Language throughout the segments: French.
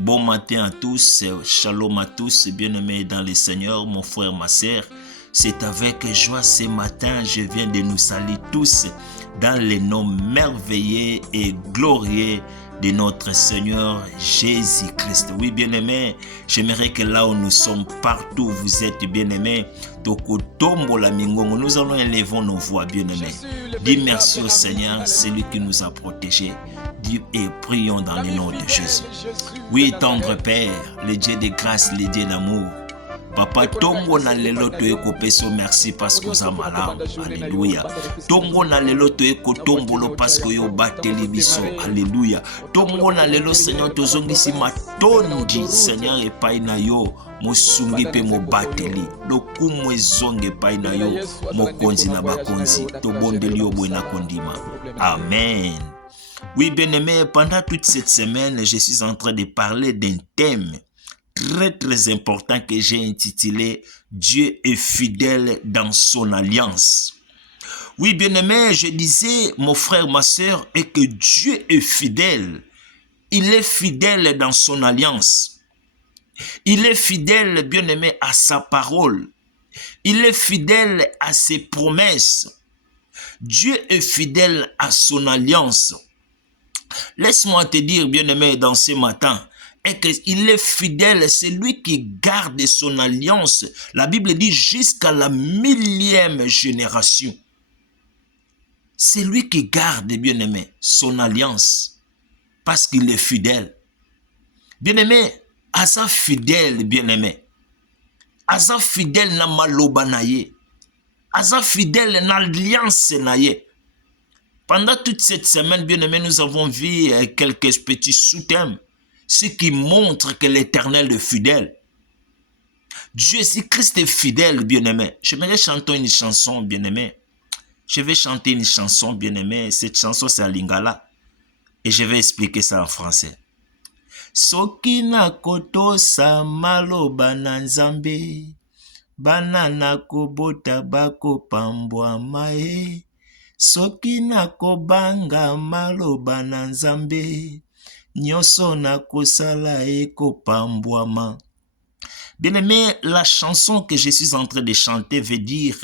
Bon matin à tous, shalom à tous, bien-aimés dans le Seigneur, mon frère, ma sœur. C'est avec joie ce matin, je viens de nous saluer tous dans le nom merveilleux et glorieux de notre Seigneur Jésus-Christ. Oui, bien-aimés, j'aimerais que là où nous sommes, partout où vous êtes, bien-aimés, nous allons élever nos voix, bien-aimés. Dis merci au Seigneur, celui qui nous a protégés. Dieu et prions dans le nom de Jésus. Oui, tendre Père, le Dieu de grâce, le Dieu d'amour. Papa, tongo na lelo to eko peso merci parce que vous malamu. Alléluia. Tongo na lelo to eko tombolo parce que yo bateli biso. Alléluia. Tongo na lelo Seigneur tozongisi matondi Seigneur epai na yo. Mosungi pe mo bateli. Lokumu ezonge epai na yo. Mokonzi na bakonzi. Tobondeli yo bwena kondima. Amen. Oui, bien-aimé, pendant toute cette semaine, je suis en train de parler d'un thème très important que j'ai intitulé « Dieu est fidèle dans son alliance ». Oui, bien-aimé, je disais, mon frère, ma sœur, et que Dieu est fidèle. Il est fidèle dans son alliance. Il est fidèle, bien-aimé, à sa parole. Il est fidèle à ses promesses. Dieu est fidèle à son alliance. Laisse-moi te dire, bien-aimé, dans ce matin, qu'il est fidèle, c'est lui qui garde son alliance. La Bible dit jusqu'à la 1000e génération. C'est lui qui garde, bien-aimé, son alliance, parce qu'il est fidèle. Bien-aimé, à sa fidèle, bien-aimé, à sa fidèle na maloba na ye, à sa fidèle na alliance na ye. Pendant toute cette semaine, bien-aimés, nous avons vu quelques petits sous-thèmes, ce qui montre que l'Éternel est fidèle. Jésus-Christ est fidèle, bien-aimé. J'aimerais chanter une chanson, bien-aimé. Je vais chanter une chanson, bien-aimé. Cette chanson, c'est à Lingala. Et je vais expliquer ça en français. Soki na koto sa maloba na nzambe, banana kobota bako pambwa mae. Soki na kobanga maloba na nzambe, nyonso na kosala eko pambwama. Bien-aimé, la chanson que je suis en train de chanter veut dire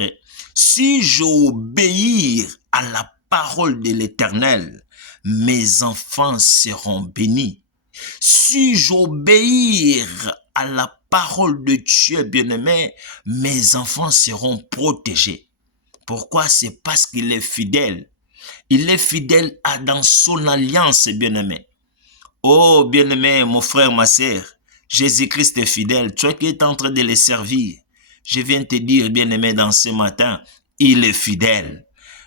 si j'obéis à la parole de l'Éternel, mes enfants seront bénis. Si j'obéis à la parole de Dieu, bien-aimé, mes enfants seront protégés. Pourquoi? C'est parce qu'il est fidèle. Il est fidèle dans son alliance, bien-aimé. Oh, bien-aimé, mon frère, ma sœur, Jésus-Christ est fidèle. Toi qui es en train de le servir, je viens te dire, bien-aimé, dans ce matin, il est fidèle.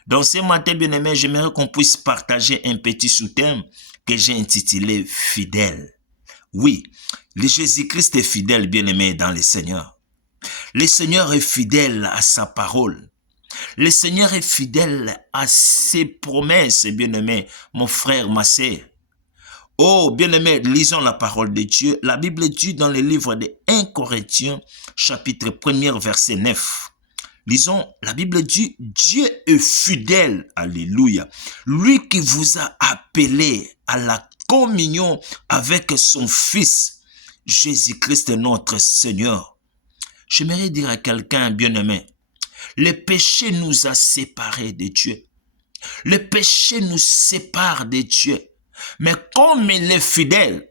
Dans ce matin, bien-aimé, j'aimerais qu'on puisse partager un petit sous-thème que j'ai intitulé « Fidèle ». Oui, le Jésus-Christ est fidèle, bien-aimé, dans le Seigneur. Le Seigneur est fidèle à sa parole. Le Seigneur est fidèle à ses promesses, bien-aimé, mon frère, ma sœur. Oh, bien-aimé, lisons la parole de Dieu. La Bible dit dans le livre de 1 Corinthiens, chapitre 1er, verset 9. Lisons, la Bible dit, Dieu est fidèle, alléluia. Lui qui vous a appelé à la communion avec son Fils, Jésus-Christ notre Seigneur. J'aimerais dire à quelqu'un, bien-aimé, le péché nous a séparés de Dieu. Le péché nous sépare de Dieu. Mais comme il est fidèle,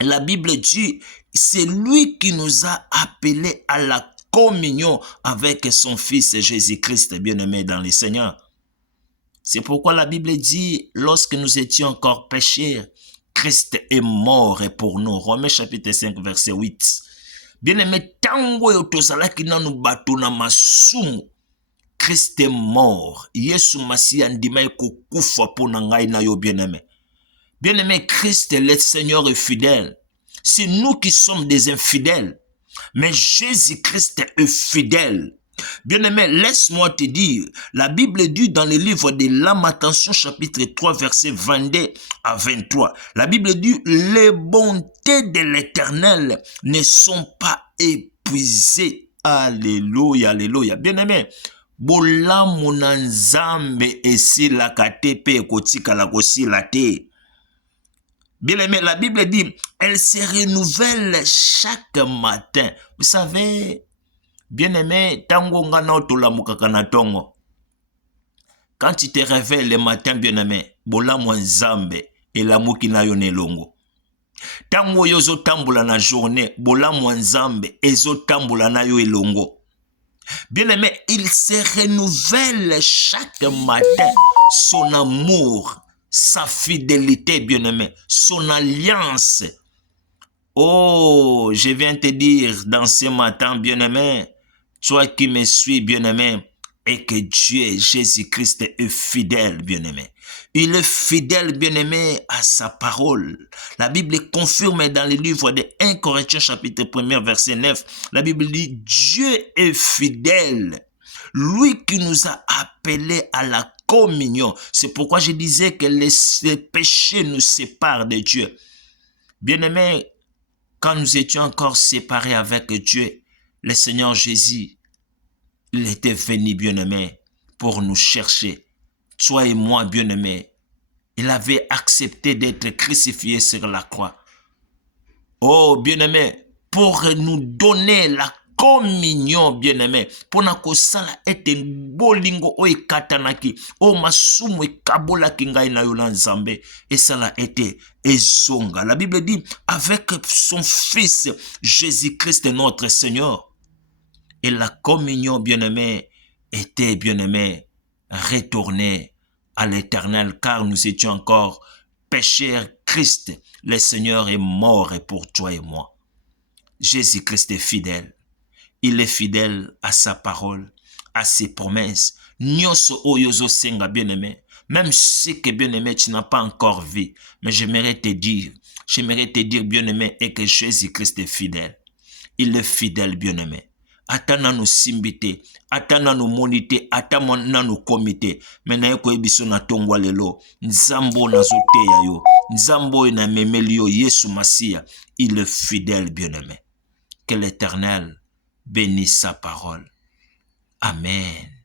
la Bible dit, c'est lui qui nous a appelés à la communion avec son Fils Jésus-Christ, bien-aimé dans le Seigneur. C'est pourquoi la Bible dit, lorsque nous étions encore pécheurs, Christ est mort pour nous. Romains chapitre 5, verset 8. Bien-aimé, tango yo tozalaki nanu bato na masumu, Christ est mort. Yesu Masiya ndima kokufa pona ngai na yo, bien-aimé. Bien-aimé, Christ, le Seigneur est fidèle. C'est nous qui sommes des infidèles. Mais Jésus-Christ est fidèle. Bien-aimé, laisse-moi te dire, la Bible dit dans le livre de Lamentation, chapitre 3, verset 22 à 23, la Bible dit, les bontés de l'Éternel ne sont pas épuisées. Alléluia, alléluia. Bien-aimé, bolamu na nzambe esilaka te pe ekotikala kosila te. Bien-aimé, la Bible dit, elle se renouvelle chaque matin. Vous savez, bien-aimé, tango ngana otolamuka kana tongo. Quand tu te réveilles le matin, bien-aimé, bola mwanzambe et la mukina yone longo. Tango yozo tambula na journée, bola mwanzambe ezo tambula na yo elongo. Bien-aimé, il se renouvelle chaque matin son amour, sa fidélité, bien-aimé, son alliance. Oh, je viens te dire dans ce matin, bien-aimé, toi qui me suis, bien-aimé, et que Dieu, Jésus-Christ, est fidèle, bien-aimé. Il est fidèle, bien-aimé, à sa parole. La Bible confirme dans le livre de 1 Corinthiens, chapitre 1, verset 9. La Bible dit, Dieu est fidèle. Lui qui nous a appelés à la communion. C'est pourquoi je disais que les péchés nous séparent de Dieu. Bien-aimé, quand nous étions encore séparés avec Dieu, le Seigneur Jésus, il était venu, bien-aimé, pour nous chercher. Toi et moi, bien-aimé, il avait accepté d'être crucifié sur la croix. Oh, bien-aimé, pour nous donner la communion, bien-aimé, pour que ça ete bolingo o ikatanaki, o masumu ikabolaki ngai na yo na nzambe, et ça l'a été ezonga. La Bible dit, avec son Fils, Jésus-Christ notre Seigneur, et la communion, bien-aimé, était, bien-aimé, retournée à l'Éternel, car nous étions encore pécheurs. Christ, le Seigneur, est mort pour toi et moi. Jésus-Christ est fidèle. Il est fidèle à sa parole, à ses promesses. Nyoso oyozo senga, bien-aimé. Même si que, bien-aimé, tu n'as pas encore vu, mais j'aimerais te dire, bien-aimé, et que Jésus-Christ est fidèle. Il est fidèle, bien-aimé. Ata nanu simbite, ata nanu monite, ata nanu komite, mena yeko ebiso na tongwa lelo, nzambo na zote ya yo, nzambo na memeli yo Yesu Masia, il est fidèle, bien-aimé. Que l'Éternel bénisse sa parole. Amen.